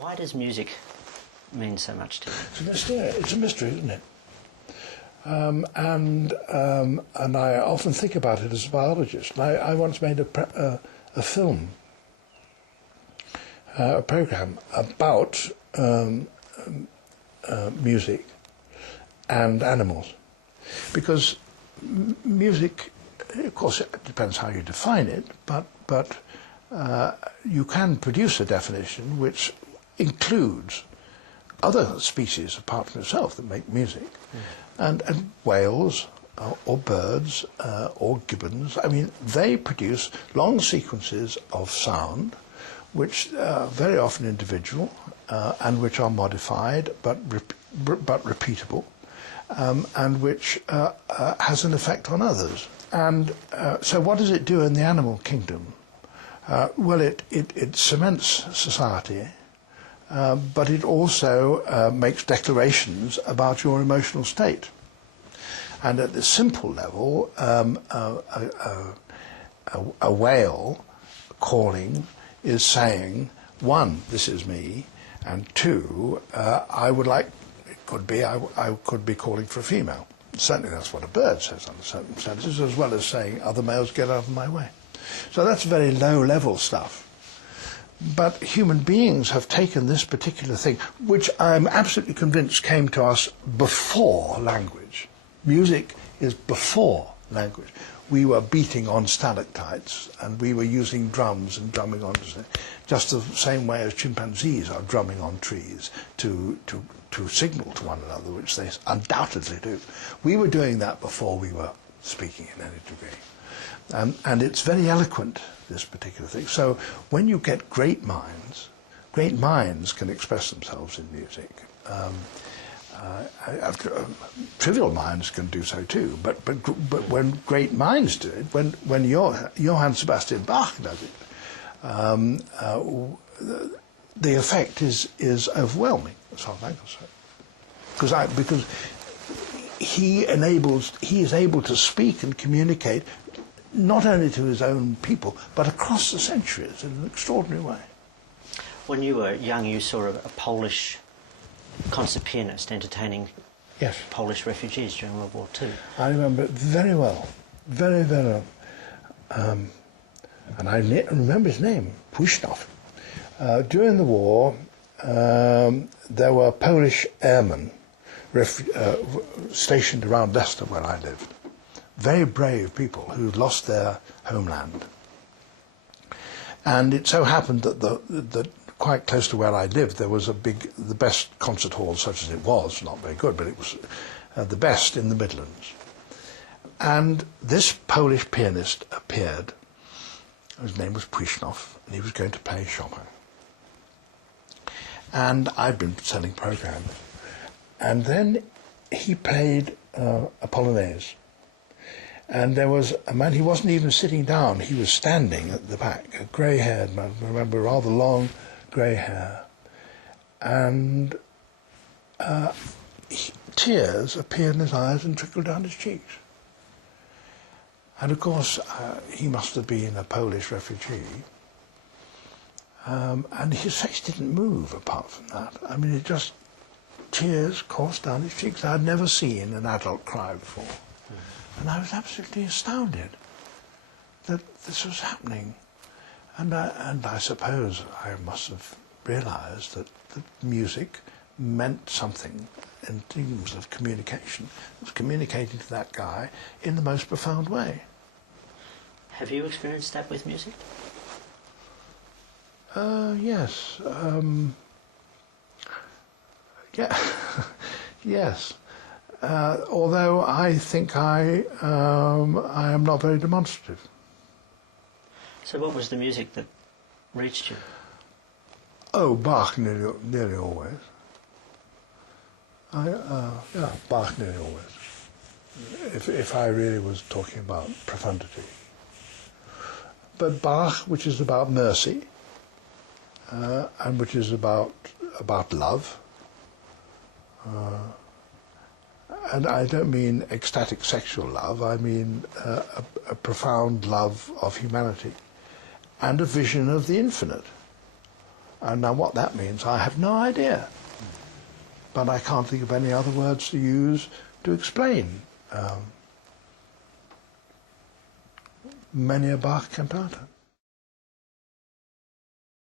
Why does music mean so much to you? It's a mystery, isn't it? And I often think about it as a biologist. I once made a film, a program about music and animals, because music, of course, it depends how you define it, but you can produce a definition which includes other species apart from itself that make music, and whales or birds or gibbons. I mean, they produce long sequences of sound, which are very often individual and which are modified but repeatable, and which has an effect on others. And so, what does it do in the animal kingdom? Well, it cements society. But it also makes declarations about your emotional state. And at the simple level, a whale calling is saying, one, this is me, and two, I could be calling for a female. Certainly that's what a bird says under certain circumstances, as well as saying, other males, get out of my way. So that's very low-level stuff. But human beings have taken this particular thing, which I'm absolutely convinced came to us before language. Music is before language. We were beating on stalactites, and we were using drums and drumming on, just the same way as chimpanzees are drumming on trees to signal to one another, which they undoubtedly do. We were doing that before we were speaking in any degree. And it's very eloquent, this particular thing. So when you get great minds can express themselves in music. Trivial minds can do so too, but when great minds do it, when Johann Sebastian Bach does it, the effect is overwhelming, as far as I'm concerned. Because he is able to speak and communicate not only to his own people, but across the centuries in an extraordinary way. When you were young, you saw a Polish concert pianist entertaining Polish refugees during World War II. I remember it very well, very, very well. And I remember his name, Pushnow. During the war, there were Polish airmen stationed around Leicester, where I lived. Very brave people who lost their homeland. And it so happened that quite close to where I lived, there was the best concert hall, such as it was, not very good, but it was the best in the Midlands. And this Polish pianist appeared. His name was Pushnow, and he was going to play Chopin. And I'd been selling programs. And then he played a Polonaise. And there was a man, he wasn't even sitting down, he was standing at the back, a grey-haired man, I remember, rather long grey hair. And tears appeared in his eyes and trickled down his cheeks. And of course, he must have been a Polish refugee. And his face didn't move apart from that. I mean, tears coursed down his cheeks. I'd never seen an adult cry before. And I was absolutely astounded that this was happening. And I suppose I must have realised that music meant something in terms of communication. It was communicating to that guy in the most profound way. Have you experienced that with music? Yes. Yeah. Yes. Although I think I am not very demonstrative. So what was the music that reached you? Oh, Bach nearly always. Yeah, Bach nearly always. If I really was talking about profundity. But Bach, which is about mercy, and which is about love. And I don't mean ecstatic sexual love, I mean a profound love of humanity and a vision of the infinite. And now what that means, I have no idea. But I can't think of any other words to use to explain many a Bach cantata.